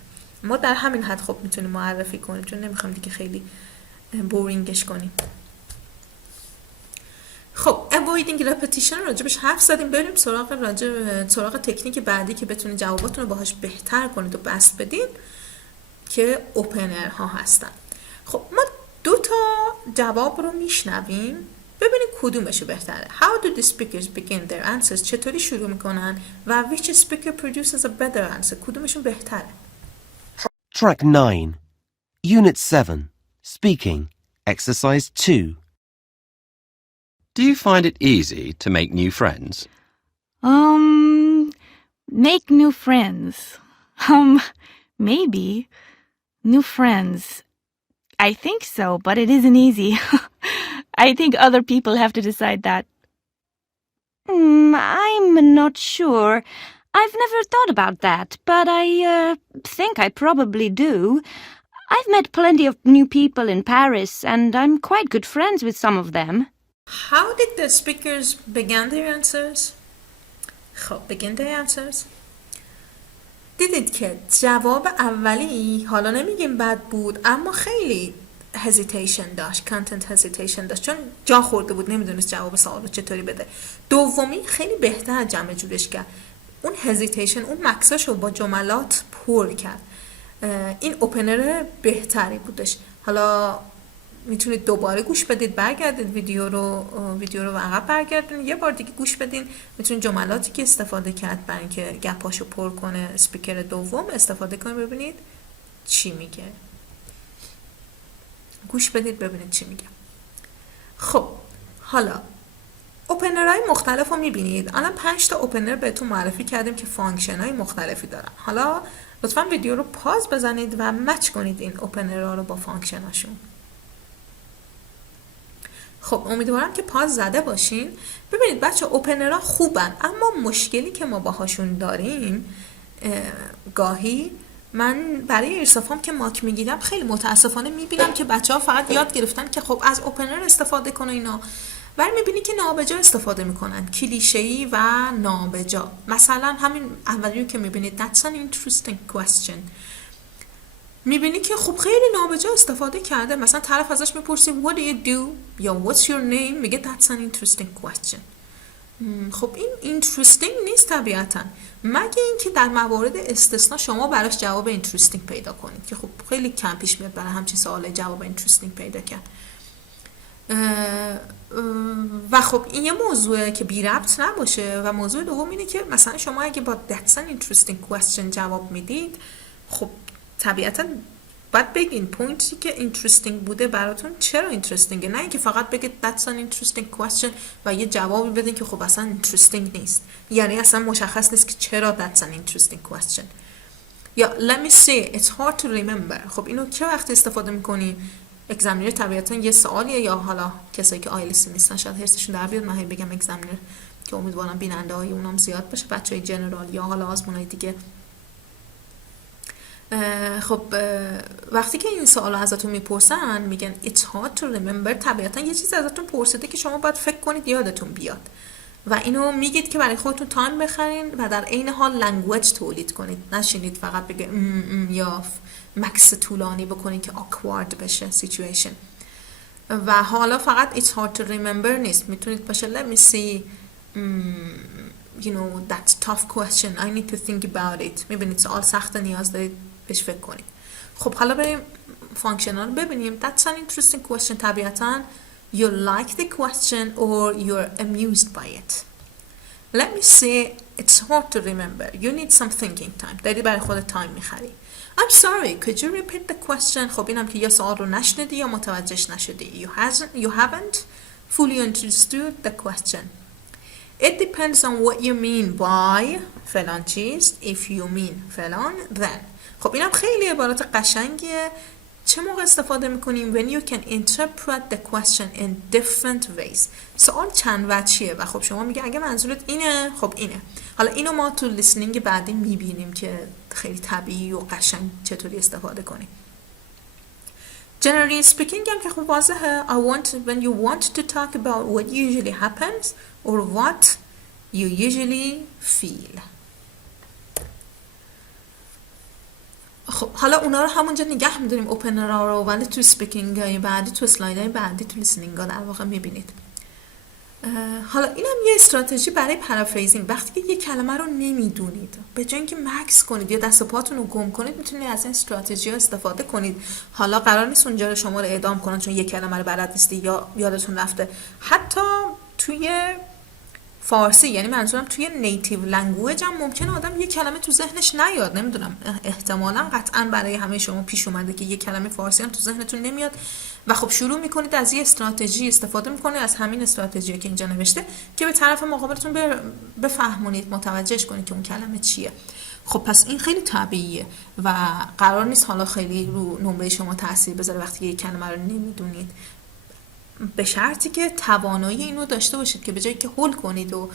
ما در همین حد خب میتونیم معرفی کنیم، چون نمیخوام دیگه خیلی بورینگش کنیم. خب avoiding repetition راجبش حرف زدیم. بریم سراغ تکنیک بعدی که بتونید جواباتون رو باهاش بهتر کنید و بست بدین که اوپنر ها هستن. خب ما 2 تا جواب رو میشنویم، ببینید کدومشو بهتره. How do the speakers begin their answers؟ چطوری شروع میکنن و which speaker produces a better answer؟ کدومشون بهتره؟ Track 9, Unit 7, Speaking, Exercise 2. Do you find it easy to make new friends? Make new friends. Maybe. New friends. I think so, but it isn't easy. I think other people have to decide that. I'm not sure. I've never thought about that, but I think I probably do. I've met plenty of new people in Paris, and I'm quite good friends with some of them. How did the speakers begin their answers? خب begin their answers. دیدید که جواب اولی حالا نمیگیم بد بود، اما خیلی hesitation داشت، content hesitation داشت، چون جا خورده بود، نمیدونست جواب سوال رو چطوری بده. دومی خیلی بهتر جمع جورش کرد، اون hesitation اون مکساش رو با جملات پر کرد. این اوپنر بهتری بودش. حالا میتونید دوباره گوش بدید، برگردید ویدیو رو عقب برگردید، یه بار دیگه گوش بدین، میتونید جملاتی که استفاده کرد برای اینکه گپاشو پر کنه اسپیکر دوم استفاده کنید، ببینید چی میگه. گوش بدید ببینید چی میگه. خب حالا اوپنرهای مختلف رو میبینید. الان 5 تا اوپنر بهتون معرفی کردیم که فانکشن های مختلفی دارن. حالا لطفا ویدیو رو پاز بزنید و مچ کنید این اوپنرها رو با فانکشن هاشون. خب امیدوارم که پاز زده باشین. ببینید بچه اوپنرها خوبن، اما مشکلی که ما باهاشون داریم گاهی من برای ارسافام که ماک میگیرم خیلی متاسفانه میبینم که بچه ها فقط یاد گرفتن که خب از اوپنر استفاده کنه اینا، ولی میبینی که نابجا استفاده میکنن، کلیشه‌ای و نابجا. مثلا همین اولی رو که میبینید that's an interesting question، میبینی که خب خیلی نابجا استفاده کرده. مثلا طرف ازش میپرسی what do you do یا what's your name، میگه that's an interesting question. خب این interesting نیست طبیعتا، مگه اینکه در موارد استثنا شما براش جواب interesting پیدا کنید که خب خیلی کم پیش میاد برای همچین سوال جواب interesting پیدا کرد. و خب این یه موضوعه که بی ربط نباشه. و موضوع دوم اینه که مثلا شما اگه با that's an interesting question جواب میدید، خب طبیعتا باید بگین پوینتی که interesting بوده براتون چرا interestingه، نه اینکه فقط بگید that's an interesting question و یه جوابی بدین که خب اصلا interesting نیست، یعنی اصلا مشخص نیست که چرا that's an interesting question. یا let me say it's hard to remember. خب اینو چه وقت استفاده میکنیم؟ اگزامینر طبیعتا یه سوالیه، یا حالا کسایی که آیلتس نیستن شاید هرسشون در بیاد من بگم اگزامینر که امیدوارم بیننده های اونام زیاد باشه، بچهای جنرال یا حالا آزمونای دیگه. خب وقتی که این سوال ازتون میپرسن میگن it's hard to remember، طبیعتا یه چیز ازتون پرسیده که شما باید فکر کنید یادتون بیاد و اینو میگید که برای خودتون تایم بخرین و در عین حال لنگویج تولید کنید، نشینید فقط بگه یا مکس طولانی بکنید که awkward بشه situation. و حالا فقط it's hard to remember نیست، میتونید باشه let me see you know that tough question I need to think about it. میبینید سوال سخت نیاز دارید بهش فکر کنید. خب حالا بریم فانکشنال ببینیم. That's an interesting question. طبیعتاً you like the question or you're amused by it. Let me say it's hard to remember. You need some thinking time. داری برای خودت تایم میخری. I'm sorry, could you repeat the question? خب اینم که یا سوال رو نشنیدی یا متوجهش نشدی. You haven't fully understood the question. It depends on what you mean by فلان چیز. If you mean فلان then. خب اینم خیلی عبارات قشنگیه. چه موقع استفاده میکنیم؟ When you can interpret the question in different ways. سوال چند وجهیه و خب شما میگه اگه منظورت اینه خب اینه. حالا اینو ما تو لیسنینگ بعدی میبینیم که خیلی طبیعی و قشنگ چطوری استفاده کنیم. Generally speaking هم که خب واضحه. When you want to talk about what usually happens or what you usually feel. خب حالا اونا رو همونجا نگه می‌داریم اوپنرها رو، ولی تو اسپیکینگ های بعدی، تو اسلایدهای بعدی، تو لیسنینگ ها در واقع می‌بینید. حالا اینم یه استراتژی برای پرافریزینگ. وقتی که یه کلمه رو نمیدونید، به جای اینکه مکس کنید یا دست و پاتون رو گم کنید، میتونید از این استراتژی ها استفاده کنید. حالا قرار نیست اونجا رو شما رو اعدام کنن چون یه کلمه رو بلد نیستی یا یادتون رفته. حتی توی فارسی، یعنی منظورم توی نیتیو لنگویج هم ممکنه آدم یه کلمه تو ذهنش نیاد. نمیدونم، احتمالاً قطعاً برای همه شما پیش اومده که یه کلمه فارسی هم تو ذهنتون نمیاد و خب شروع میکنید از یه استراتژی استفاده میکنید، از همین استراتژی که اینجا نوشته، که به طرف مقابلتون بفهمونید، متوجهش کنید که اون کلمه چیه. خب پس این خیلی طبیعیه و قرار نیست حالا خیلی رو نمره شما تاثیر بذاره وقتی یه کلمه رو نمیدونید، به شرطی که توانایی اینو داشته باشید که به جایی که هول کنید و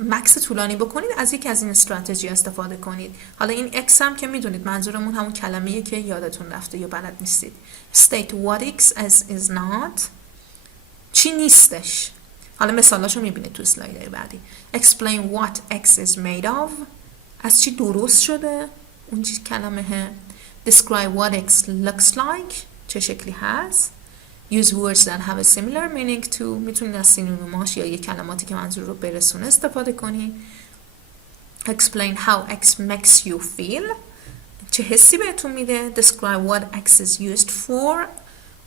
مکس طولانی بکنید، از یکی از این استراتژی استفاده کنید. حالا این اکس هم که میدونید منظورمون همون کلمه‌ایه که یادتون رفته یا بلد نیستید. State what x as is not. چی نیستش. حالا مثالاشو میبینید تو اسلایدهای بعدی. Explain what x is made of. از چی درست شده اون چی کلمه. Describe what x looks like. چه شکلی هست. Use words that have a similar meaning to. میتونید از سینونیماش یا یه کلماتی که منظور رو برسونه استفاده کنید. Explain how x makes you feel. چه حسی بهتون میده. Describe what x is used for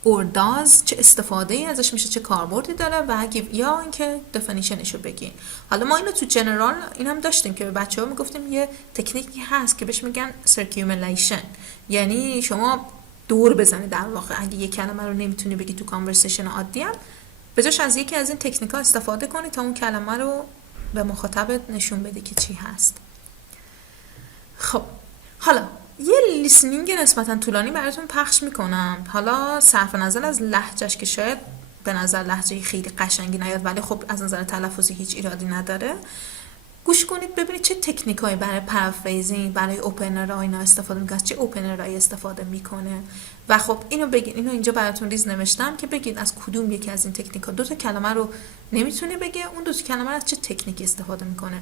or does. چه استفاده ای ازش میشه، چه کاربردی داره و یا اینکه definitionشو بگین. حالا ما اینو تو جنرال این هم داشتیم که به بچه‌ها میگفتیم یه تکنیکی هست که بهش میگن circumambulation، یعنی شما دور بزنی در واقع. اگه یک کلمه رو نمیتونی بگی تو کانورسیشن عادی هم، به جاش از یکی از این تکنیک‌ها استفاده کنی تا اون کلمه رو به مخاطبت نشون بدی که چی هست. خب حالا یه لیسنینگ نسبتا طولانی براتون پخش میکنم. حالا صرف نظر از لهجهش که شاید به نظر لهجه خیلی قشنگی نیاد، ولی خب از نظر تلفظی هیچ ایرادی نداره. گوش کنید ببینید چه تکنیکایی برای پرافریزینگ، برای اوپنرها اینا استفاده میکنه، چه اوپنرهایی استفاده میکنه و خب اینو بگید. اینو اینجا براتون ریز نوشتم که بگید از کدوم یکی از این تکنیکا. دو تا کلمه رو نمیتونه بگه، اون دو تا کلمه رو از چه تکنیکی استفاده میکنه.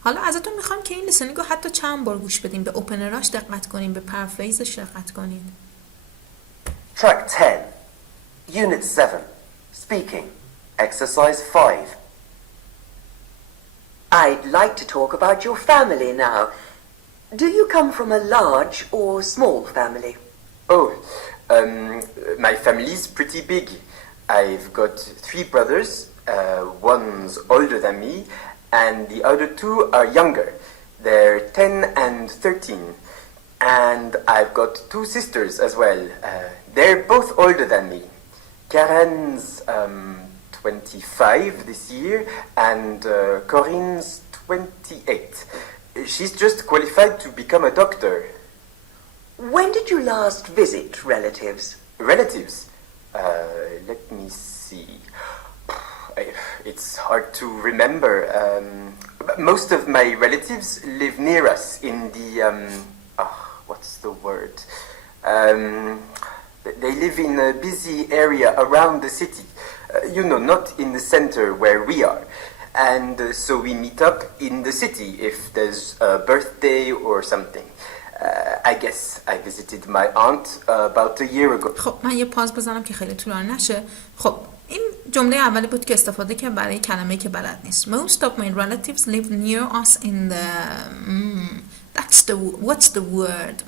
حالا ازتون میخوام که این لیسنینگ رو حتی چند بار گوش بدین، به اوپنراش دقت کنین، به پرافریزش دقت کنین. Track 10, Unit 7, Speaking, Exercise 5. I'd like to talk about your family now. Do you come from a large or small family? Oh, my family's pretty big. I've got 3 brothers, one's older than me, and the other 2 are younger. They're 10 and 13. And I've got 2 sisters as well. They're both older than me. Karen's 25 this year, and Corinne's 28. She's just qualified to become a doctor. When did you last visit relatives? Relatives? Let me see. It's hard to remember. Most of my relatives live near us in the what's the word? They live in a busy area around the city. Not in the center where we are. And so we meet up in the city if there's a birthday or something. I guess I visited my aunt about a year ago. خب من یه پاز بزنم که خیلی طولانی نشه. خب این جمله اولی بود که استفاده که برای کلمه‌ای که بلد نیست. Most of my relatives live near us in the what's the word?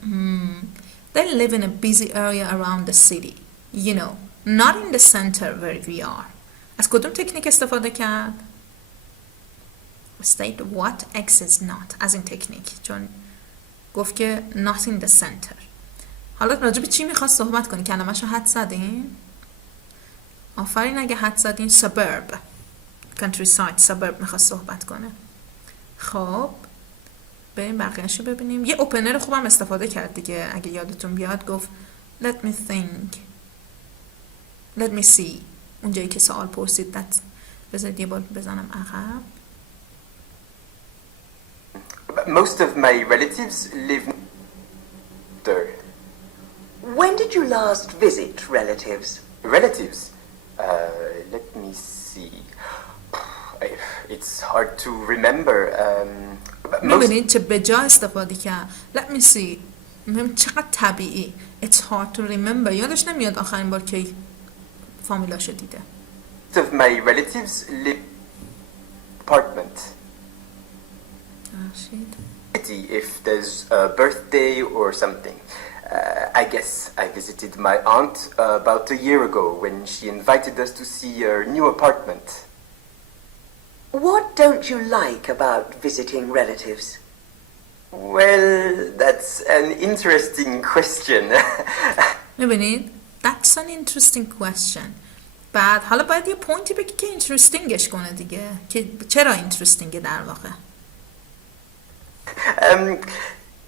They live in a busy area around the city. Not in the center where we are. از کدوم تکنیک استفاده کرد؟ State what X is not از این تکنیک، چون گفت که not in the center. حالا راجع به چی میخواد صحبت کنی؟ کلمه‌شو حد زدین؟ آفرین اگه حد زدین. suburb countryside suburb میخواد صحبت کنه. خب بریم بقیه‌شو ببینیم. یه اوپنر خوبم استفاده کرد دیگه، اگه یادتون بیاد گفت let me think let me see. اونجایی که سوال پرسید بذارید یه بار بزنم عقب. Most of my relatives live there. When did you last visit relatives? Relatives? Let me see. It's hard to remember. میبینید چه به جا استفاده کرد. Let me see. چقدر طبیعی. It's hard to remember. یادش نمیاد آخرین بار که فامیلاشو دیده. Most of my relatives live apartment. If there's a birthday or something. I guess I visited my aunt about a year ago when she invited us to see her new apartment. What don't you like about visiting relatives? Well, that's an interesting question. میبینید؟ That's an interesting question. بعد حالا باید یه پوینتی بگی که اینترستینگش کنه دیگه، که چرا اینترستینگه در واقع.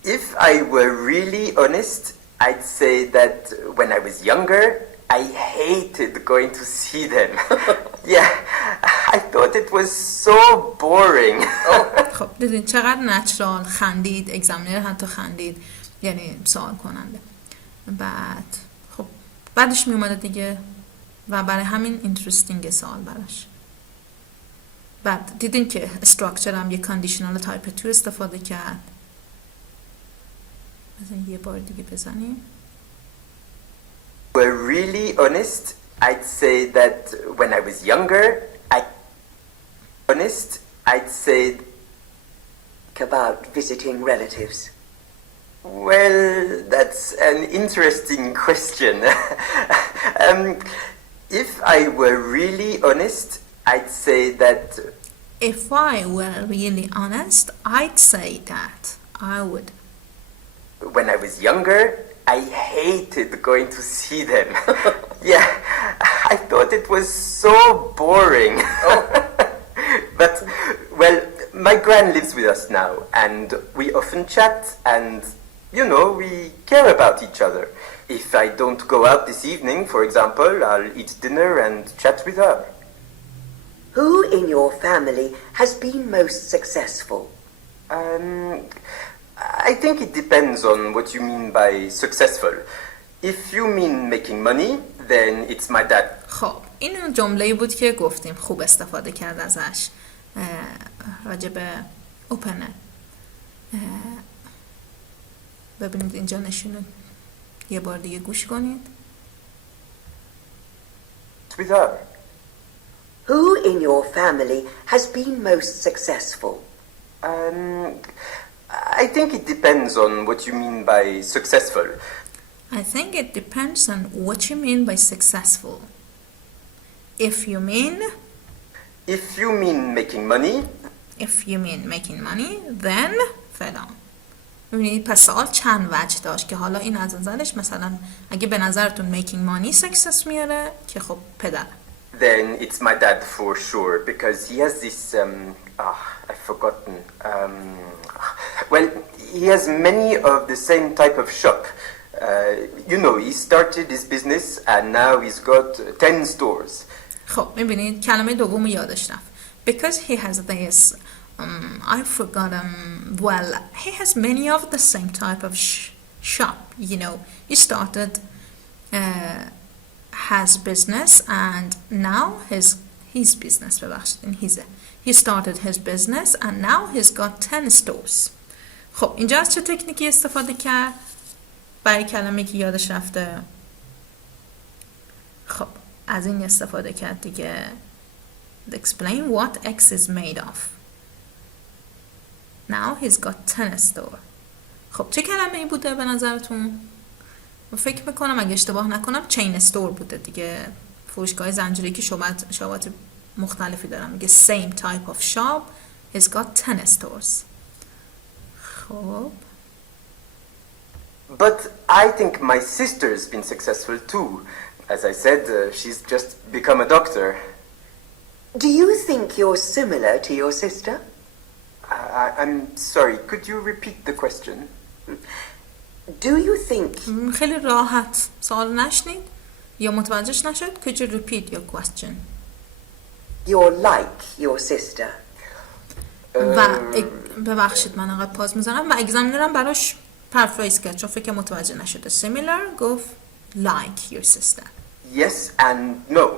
If I were really honest, I'd say that when I was younger, I hated going to see them. Yeah, I thought it was so boring. خب دیدین چقدر نچرال خندید، اگزامینر حتی خندید، یعنی سوال کننده. بعد خب بعدش می اومده دیگه و برای همین اینترستینگ سوال براش. بعد دیدین که استراکچر هم یه کاندیشنال تایپ 2 استفاده کرد. بزنین یه بار دیگه بزنیم. We're really honest, I'd say that when I was younger, I'd say about visiting relatives. Well, that's an interesting question. If I were really honest, I'd say that... If I were really honest, I'd say that I would. When I was younger, I hated going to see them. Yeah, I thought it was so boring. But, well, my gran lives with us now, and we often chat, and, we care about each other. If I don't go out this evening, for example, I'll eat dinner and chat with her. Who in your family has been most successful? I think it depends on what you mean by successful. If you mean making money, then it's my dad. خب این اون جمله‌ای بود که گفتیم خوب استفاده کرد ازش راجع به اوپنر. ببینید اینجا نشونه یه بار دیگه گوش کنید. With her. Who in your family has been most successful? I think it depends on what you mean by successful. I think it depends on what you mean by successful. If you mean making money, then فلان. ببینید پس سوال چند وجه داشت که حالا این از نظرش مثلا اگه به نظرتون making money success میاره که خب پدر. Then it's my dad for sure because he has this I've forgotten. Well, he has many of the same type of shop. He started his business and now he's got 10 stores. خب میبینید کلمه دوم یادش رفت. Because he has this I forgot well he has many of the same type of shop, you know. He started has business and now his business ببخشید این هیزه. He started his business and now he's got 10 stores. خب اینجا از چه تکنیکی استفاده کرد برای کلمه که یادش رفته؟ خب از این استفاده کرد دیگه. Explain what X is made of. Now he's got 10 store. خب چه کلمه ای بوده به نظرتون؟ فکر میکنم اگه اشتباه نکنم چین استور بوده دیگه. فروشگاه زنجیره‌ای که شعبات مختلفی دارن. میگه same type of shop he's got 10 stores. خب But I think my sister's been successful too. As I said, she's just become a doctor. Do you think you're similar to your sister? I'm sorry, could you repeat the question? Do you think خیلی راحت سوال نشنید یا متوجهش نشد. Could you repeat your question? you're like your sister? و ببخشید من انقدر پاز میزنم و اگزامینرم براش پرفریز کرد چون فکر متوجه نشده. Similar گفت like your sister. Yes and no.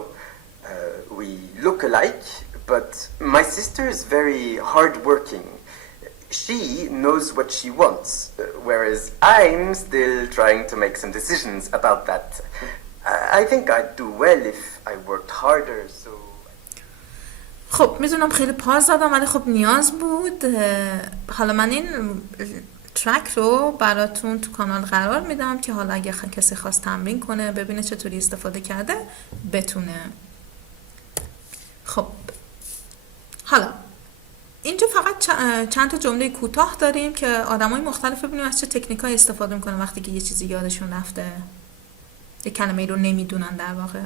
We look alike, but my sister is very hardworking. She knows what she wants, whereas I'm still trying to make some decisions about that. I think I'd do well if I worked harder, so... خب میدونم خیلی پاز زدم ولی خب نیاز بود. حالا من این ترک رو براتون تو کانال قرار میدم که حالا اگه کسی خواست تمرین کنه ببینه چطوری استفاده کرده بتونه. خب حالا اینجا فقط چند تا جمله کوتاه داریم که آدمای مختلف ببینیم از چه تکنیکایی استفاده میکنن وقتی که یه چیزی یادشون رفته، یه کلمه رو نمیدونن در واقع.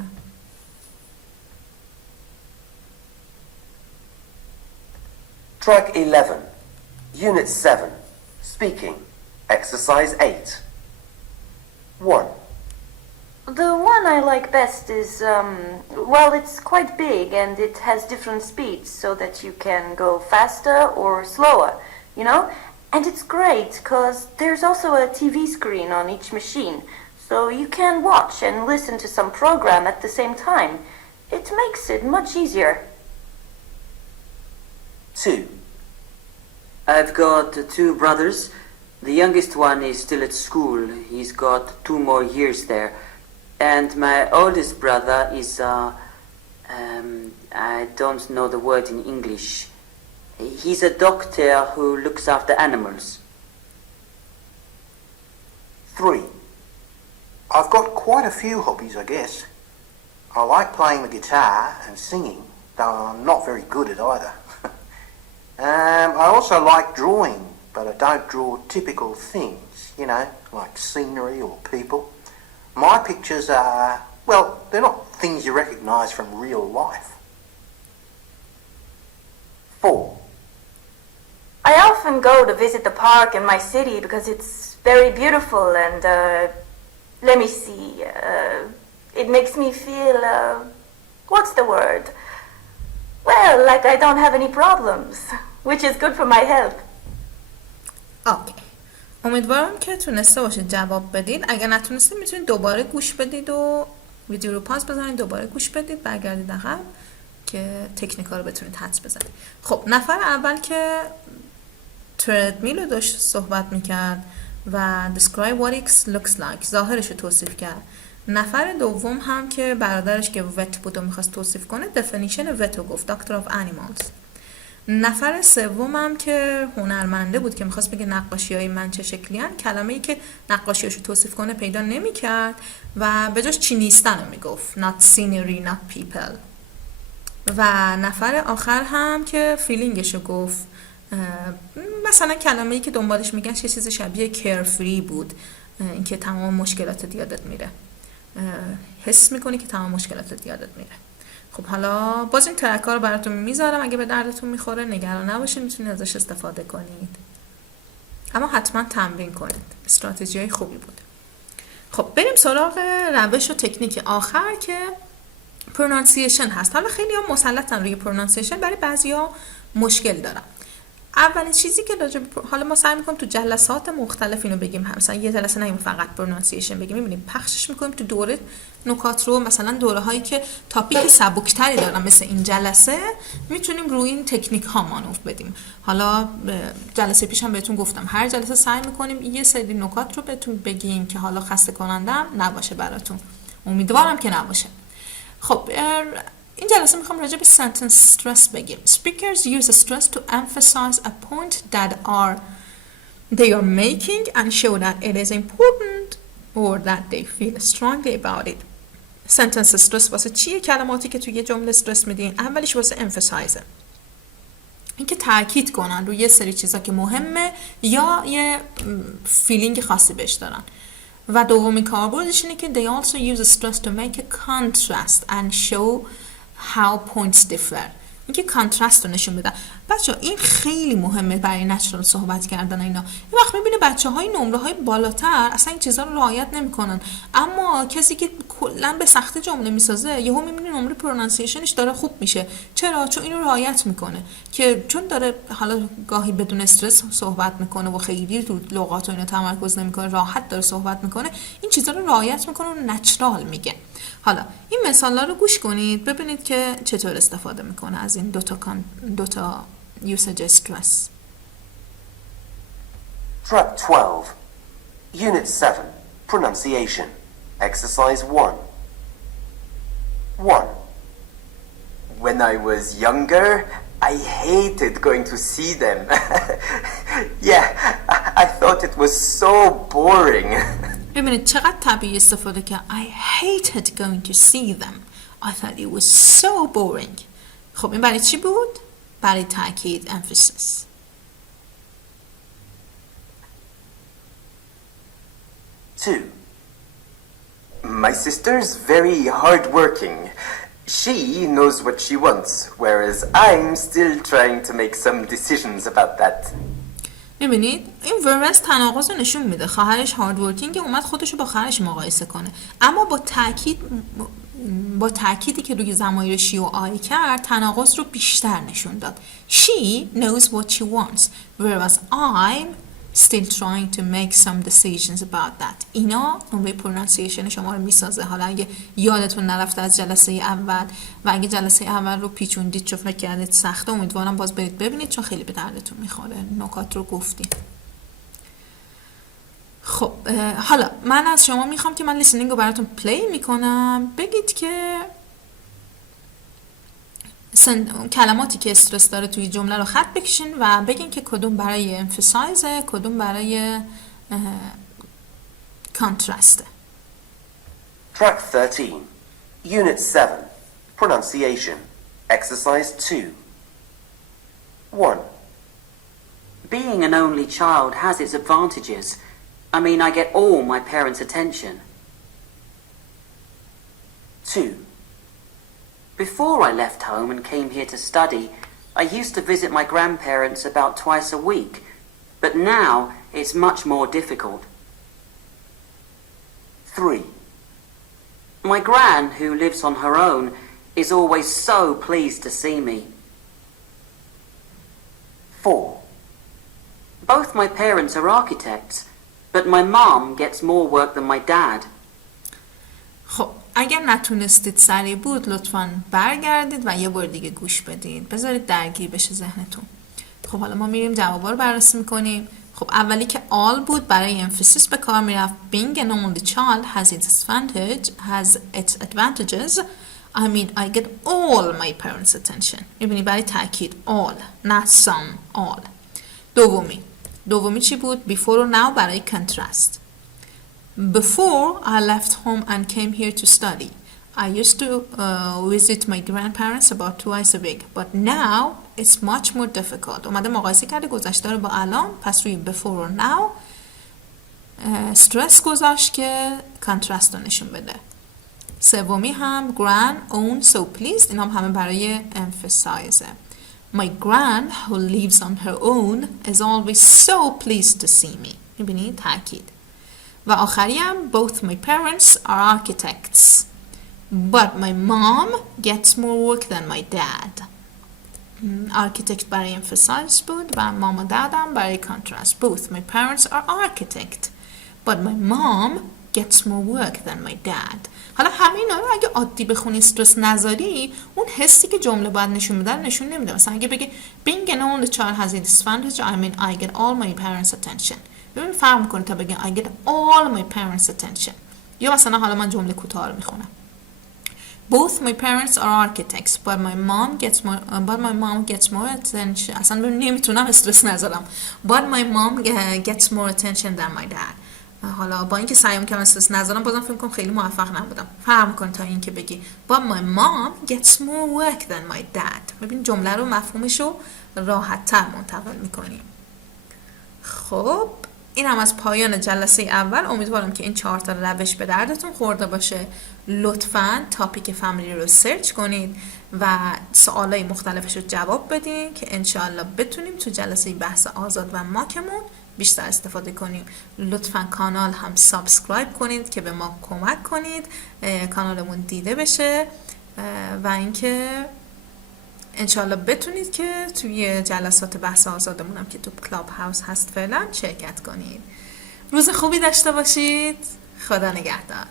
Track 11, Unit 7, Speaking, Exercise 8. 1. The one I like best is, well, it's quite big and it has different speeds so that you can go faster or slower, you know? And it's great because there's also a TV screen on each machine, so you can watch and listen to some program at the same time. It makes it much easier. 2. I've got 2 brothers. The youngest one is still at school. He's got 2 more years there. And my oldest brother is, I don't know the word in English. He's a doctor who looks after animals. 3. I've got quite a few hobbies, I guess. I like playing the guitar and singing, though I'm not very good at either. I also like drawing, but I don't draw typical things, you know, like scenery or people. My pictures are, well, they're not things you recognise from real life. 4. I often go to visit the park in my city because it's very beautiful and, let me see, it makes me feel, what's the word? Well, like I don't have any problems, which is good for my health. اوکی. امیدوارم که تونسته باشید جواب بدید. اگر نتونستید میتونید دوباره گوش بدید و ویدیو رو پاس بزنید، دوباره گوش بدید، برگردید عقب که تکنیکا رو بتونید حدس بزنید. خب نفر اول که تردمیل رو داشت صحبت میکرد و describe what it looks like، ظاهرش رو توصیف کرد. نفر دوم هم که برادرش که وت بود و میخواست توصیف کنه definition وت رو گفت، doctor of animals. نفر سوم هم که هنرمنده بود که میخواست بگه نقاشی‌های من چه شکلی هن، کلمه‌ای که نقاشیاشو توصیف کنه پیدا نمی‌کرد و به جاش چی نیستن رو میگفت، not scenery, not people. و نفر آخر هم که فیلینگشو گفت، مثلا کلمه‌ای که دنبالش میگن چه چیز شبیه carefree بود، اینکه تمام مشکلاتت یادت میره، حس میکنی که تمام مشکلاتت یادت میره. خب حالا باز این ترک ها رو براتون میذارم، اگه به دردتون میخوره نگران نباشید، میتونید ازش استفاده کنید، اما حتما تمرین کنید. استراتژی های خوبی بود. خب بریم سراغ روش و تکنیک آخر که پرونانسیشن هست. حالا خیلی ها مسلطن روی پرونانسیشن، برای بعضی ها مشکل دارن. اولین چیزی که حالا ما سعی میکنیم تو جلسات مختلف اینو بگیم، مثلا یه جلسه نگیم فقط پرونانسیشن بگیم، میبینیم پخشش میکنیم تو دوره نکات رو، مثلا دوره هایی که تاپیک سبکتری دارن مثل این جلسه میتونیم روی این تکنیک ها مانور بدیم. حالا جلسه پیشم بهتون گفتم هر جلسه سعی میکنیم یه سری نکات رو بهتون بگیم که حالا خسته کنندم نباشه براتون، امیدوارم که نباشه. خب این جلسه میخوام راجع به sentence stress بگیم. Speakers use stress to emphasize a point that they are making and show that it is important or that they feel strongly about it. Sentence stress واسه چیه؟ کلماتی که توی یه جمله استرس میدین. اولیش واسه emphasize، اینکه تاکید کنن روی یه سری چیزا که مهمه یا یه فیلینگ خاصی بهش دارن. و دومی کاربردش اینه که they also use stress to make a contrast and show how points differ. اینکه کانترست رو نشون بدن. بچه این خیلی مهمه برای نچرال صحبت کردن اینا. یه وقت میبینی بچه های نمره های بالاتر اصلا این چیزا رو رعایت نمیکنن، اما کسی که کلا به سختی جمله میسازه یهو میبینی نمره پرونانسیشنش داره خوب میشه. چرا؟ چون اینو رعایت میکنه، که چون داره حالا گاهی بدون استرس صحبت میکنه و خیلی رو لغات و اینا تمرکز نمیکنه، راحت داره صحبت میکنه، این چیزا رو رعایت میکنه و نچرال میگه. حالا این مثالا رو گوش کنید ببینید که چطور استفاده میکنه از این دوتا usage stress. Track 12, Unit 7, Pronunciation, Exercise 1. 1. When I was younger, I hated going to see them. Yeah, I thought it was so boring. ببینید چقدر طبیعی استفاده که I hated going to see them. I thought it was so boring. خب این برای چی بود؟ برای تاکید، emphasis. 2. My sister's very hardworking. She knows what she wants, whereas I'm still trying to make some decisions about that. میبینید این ورس تناقض رو نشون میده. خواهرش هارد ورکینگ اومد خودش رو با خواهرش مقایسه کنه، اما با تأکیدی که روی ضمایر شی و آی کرد تناقض رو بیشتر نشون داد. She knows what she wants whereas I'm still trying to make some decisions about that. اینا نمره پرونانسیشن شما رو میسازه. حالا اگه یادتون نرفته از جلسه اول و اگه جلسه اول رو پیچوندید چون فکر کردید سخته، امیدوارم باز برید ببینید چون خیلی به دردتون میخوره. نکات رو گفتیم. خب حالا من از شما میخوام که من لیسنینگ رو براتون پلی میکنم، بگید که کلماتی که استرس داره توی جمله رو خط بکشین و بگین که کدوم برای امفسایزه، کدوم برای کانترسته. Track 13, Unit 7, Pronunciation, Exercise 2. 1. Being an only child has its advantages. I mean, I get all my parents' attention. 2. Before I left home and came here to study, I used to visit my grandparents about twice a week, but now it's much more difficult. 3. My gran, who lives on her own, is always so pleased to see me. 4. Both my parents are architects, but my mom gets more work than my dad. خب اگر نتونستید سریع بود لطفاً برگردید و یه بار دیگه گوش بدید، بذارید درگیر بشه ذهنتون. خب حالا ما میریم جوابا رو بررسی میکنیم. خب اولی که all بود برای emphasis به کار میرفت. Being an only child has its advantages. I mean I get all my parents' attention. میبینی برای تاکید all نه some all. دومی چی بود؟ Before و now برای contrast. Before I left home and came here to study, I used to visit my grandparents about twice a week, but now it's much more difficult. اومده مقایسه کرده گذشته رو با الان، پس روی before و now stress گذاشت که contrast رو نشون بده. سومی هم grand, own, so pleased، این هم همه برای emphasize. My gran who lives on her own is always so pleased to see me. میبینید تاکید. و آخری هم both my parents are architects. But my mom gets more work than my dad. Architect برای emphasize بود و مام و دادم برای contrast. Both my parents are architect. But my mom gets more work than my dad. حالا همه اینا رو اگه عادی بخونی استرس نذاری اون حسی که جمله باید نشون میده نشون نمیده. مثلا اگه بگه being an only child has its advantage, I mean I get all my parents attention. ببین فرق میکنه تا بگه I get all my parents attention. یا مثلا حالا من جمله کوتاه رو میخونم. Both my parents are architects, but my mom gets more attention. اصلا نمیتونم استرس نذارم. But my mom gets more attention than my dad. حالا با اینکه سعیم کردم استرس نذارم بازم فکر کنم خیلی موفق نبودم. فرق میکنه تا اینکه بگی But my mom gets more work than my dad. ببین جمله رو مفهومش رو راحت تر منتقل میکنیم. خب این هم از پایان جلسه اول. امیدوارم که این 4 تا روش به دردتون خورده باشه. لطفاً تاپیک فامیلی رو سرچ کنید و سوالای مختلفش رو جواب بدین که انشاءالله بتونیم تو جلسه بحث آزاد و ماکمون بیشتر استفاده کنیم. لطفاً کانال هم سابسکرایب کنید که به ما کمک کنید کانالمون دیده بشه و اینکه انشالله بتونید که توی جلسات بحث آزادمون هم که تو کلاب هاوس هست فعلا شرکت کنید. روز خوبی داشته باشید. خدا نگهدار.